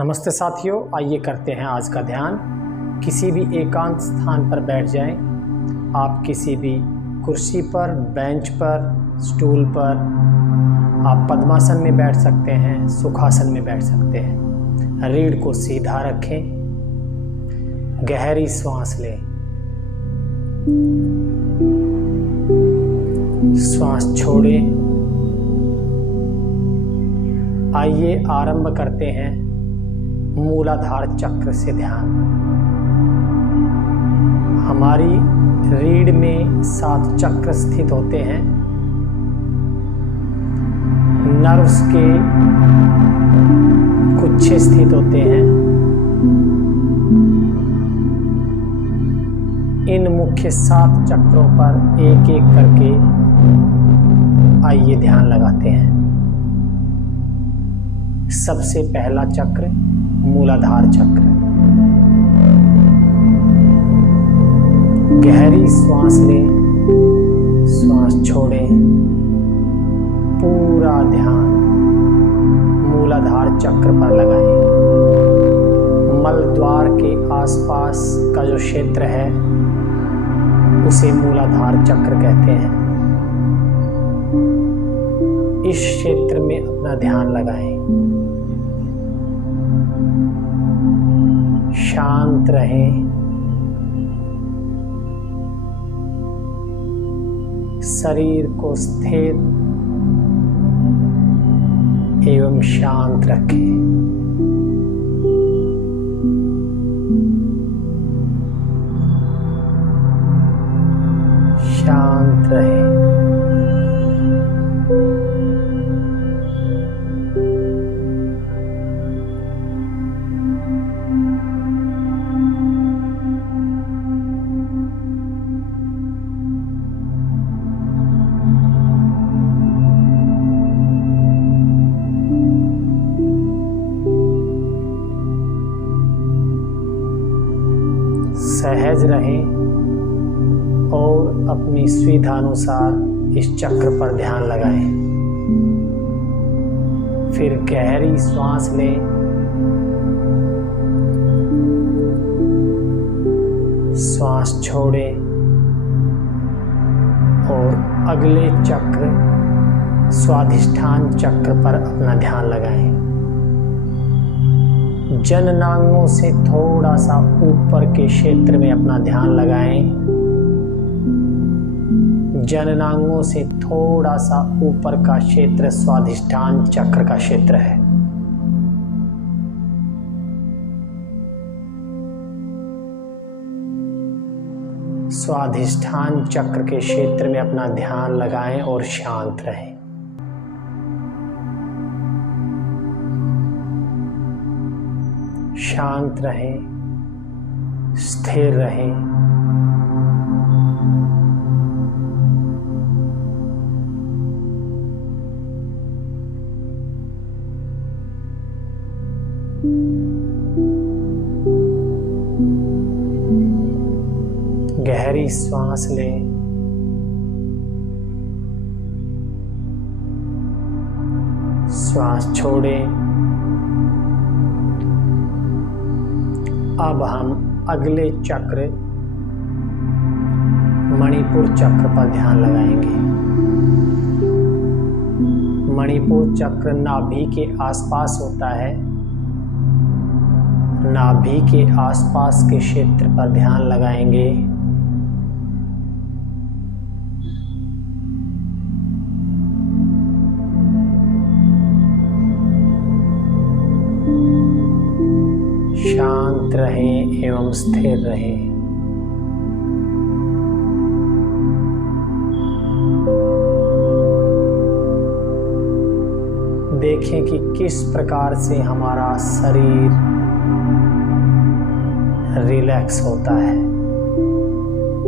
नमस्ते साथियों, आइए करते हैं आज का ध्यान। किसी भी एकांत स्थान पर बैठ जाएं। आप किसी भी कुर्सी पर, बेंच पर, स्टूल पर, आप पद्मासन में बैठ सकते हैं, सुखासन में बैठ सकते हैं। रीढ़ को सीधा रखें, गहरी सांस लें, श्वास छोड़ें। आइए आरंभ करते हैं मूलाधार चक्र से ध्यान। हमारी रीढ़ में 7 चक्र स्थित होते हैं। नर्व्स के गुच्छे स्थित होते हैं। इन मुख्य 7 चक्रों पर एक एक करके आइए ध्यान लगाते हैं। सबसे पहला चक्र मूलाधार चक्र। गहरी सांस लें, श्वास छोड़ें। पूरा ध्यान मूलाधार चक्र पर लगाएं। मल द्वार के आसपास का जो क्षेत्र है उसे मूलाधार चक्र कहते हैं। इस क्षेत्र में अपना ध्यान लगाएं। शांत रहें। शरीर को स्थिर एवं शांत रखें। शांत रहें। सहज रहें और अपनी सुविधानुसार इस चक्र पर ध्यान लगाएं। फिर गहरी सांस लें, श्वास छोड़ें और अगले चक्र स्वाधिष्ठान चक्र पर अपना ध्यान लगाएं। जननांगों से थोड़ा सा ऊपर के क्षेत्र में अपना ध्यान लगाएं। जननांगों से थोड़ा सा ऊपर का क्षेत्र स्वाधिष्ठान चक्र का क्षेत्र है। स्वाधिष्ठान चक्र के क्षेत्र में अपना ध्यान लगाएं और शांत रहें। शांत रहें, स्थिर रहें। गहरी सांस लें, श्वास छोड़ें। अब हम अगले चक्र मणिपुर चक्र पर ध्यान लगाएंगे। मणिपुर चक्र नाभि के आसपास होता है। नाभि के आसपास के क्षेत्र पर ध्यान लगाएंगे। शांत रहें एवं स्थिर रहें। देखें कि किस प्रकार से हमारा शरीर रिलैक्स होता है,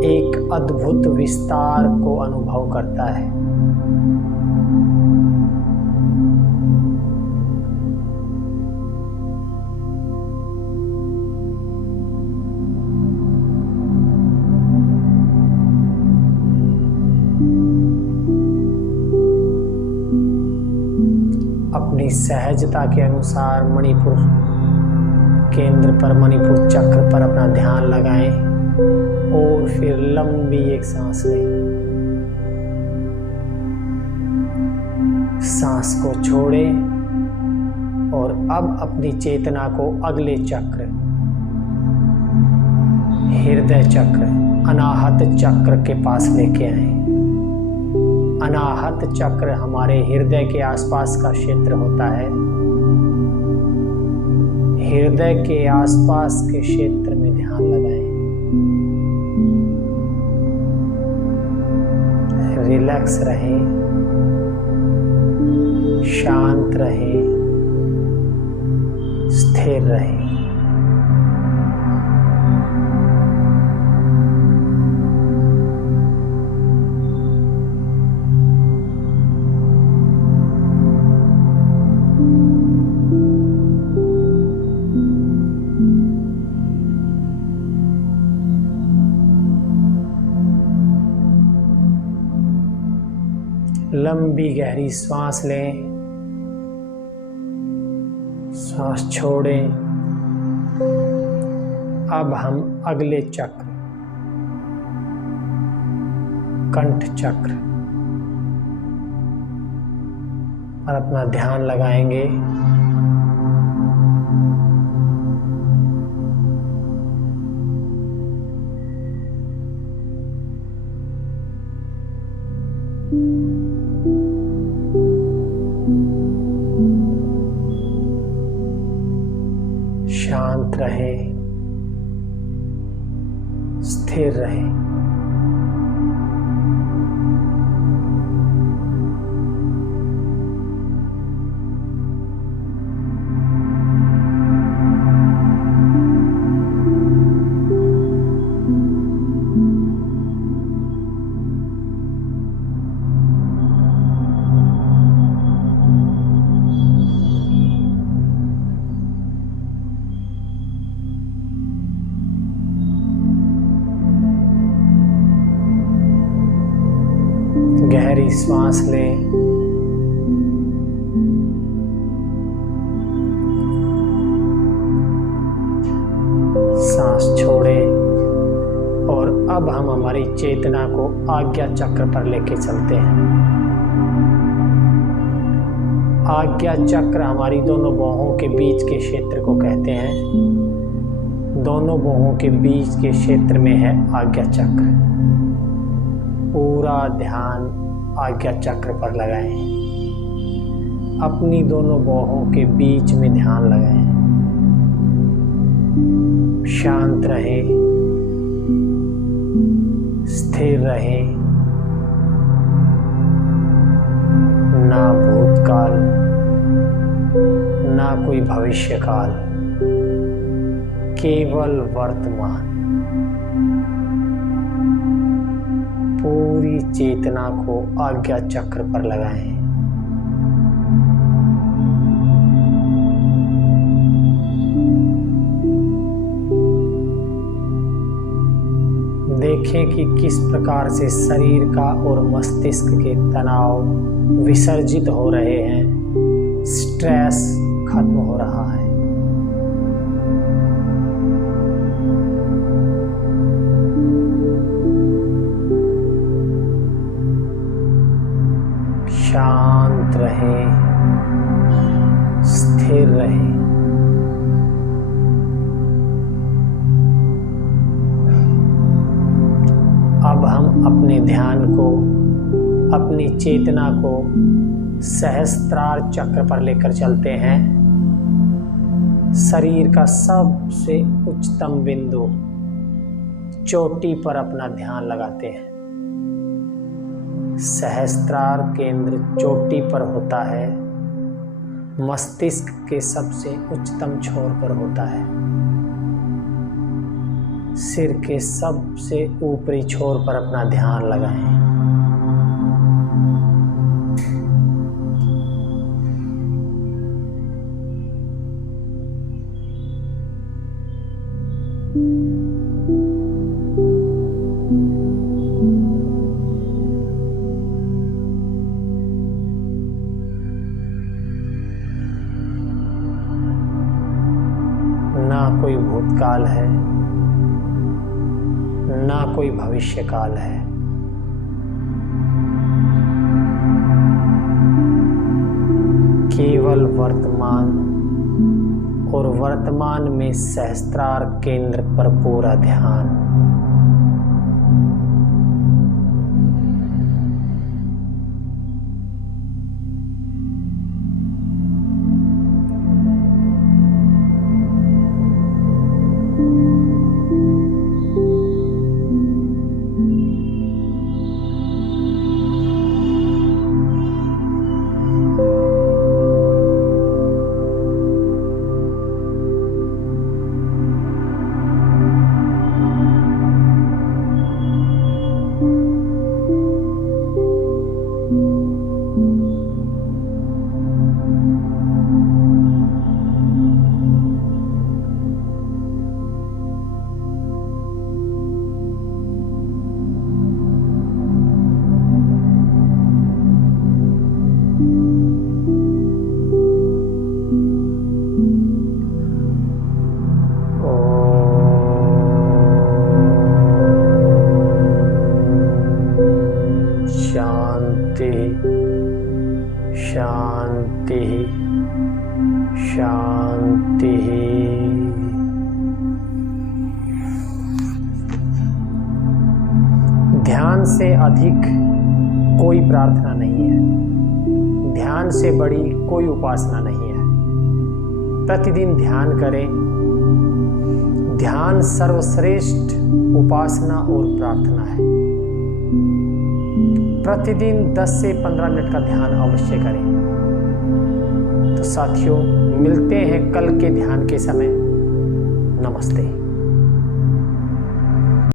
एक अद्भुत विस्तार को अनुभव करता है। अपनी सहजता के अनुसार मणिपुर केंद्र पर मणिपुर चक्र पर अपना ध्यान लगाएं और फिर लंबी एक सांस लें। सांस को छोड़ें और अब अपनी चेतना को अगले चक्र, हृदय चक्र, अनाहत चक्र के पास लेके आए। अनाहत चक्र हमारे हृदय के आसपास का क्षेत्र होता है। हृदय के आसपास के क्षेत्र में ध्यान लगाएं। रिलैक्स रहें, शांत रहें, स्थिर रहें। लंबी गहरी सांस लें, सांस छोड़ें। अब हम अगले चक्र, कंठ चक्र पर अपना ध्यान लगाएंगे। शांत रहें, स्थिर रहें। गहरी सांस लें, सांस छोड़ें और अब हम हमारी चेतना को आज्ञा चक्र पर लेके चलते हैं। आज्ञा चक्र हमारी दोनों बाहों के बीच के क्षेत्र को कहते हैं। दोनों बाहों के बीच के क्षेत्र में है आज्ञा चक्र। पूरा ध्यान आज्ञा चक्र पर लगाएं। अपनी दोनों बाहों के बीच में ध्यान लगाएं। शांत रहें, स्थिर रहें। ना भूतकाल, ना कोई भविष्यकाल, केवल वर्तमान। पूरी चेतना को आज्ञा चक्र पर लगाएं। देखें कि किस प्रकार से शरीर का और मस्तिष्क के तनाव विसर्जित हो रहे हैं, स्ट्रेस खत्म हो रहा है। शांत रहें, स्थिर रहें। अब हम अपने ध्यान को, अपनी चेतना को सहस्त्रार चक्र पर लेकर चलते हैं। शरीर का सबसे उच्चतम बिंदु, चोटी पर अपना ध्यान लगाते हैं। सहस्त्रार केंद्र चोटी पर होता है, मस्तिष्क के सबसे उच्चतम छोर पर होता है। सिर के सबसे ऊपरी छोर पर अपना ध्यान लगाएं। ना ना कोई भूतकाल है, ना कोई भविष्यकाल है। केवल वर्तमान और वर्तमान में सहस्त्रार केंद्र पर पूरा ध्यान। शांति शांति। ध्यान से अधिक कोई प्रार्थना नहीं है, ध्यान से बड़ी कोई उपासना नहीं है। प्रतिदिन ध्यान करें। ध्यान सर्वश्रेष्ठ उपासना और प्रार्थना है। प्रतिदिन 10 से 15 मिनट का ध्यान अवश्य करें। तो साथियों, मिलते हैं कल के ध्यान के समय। नमस्ते।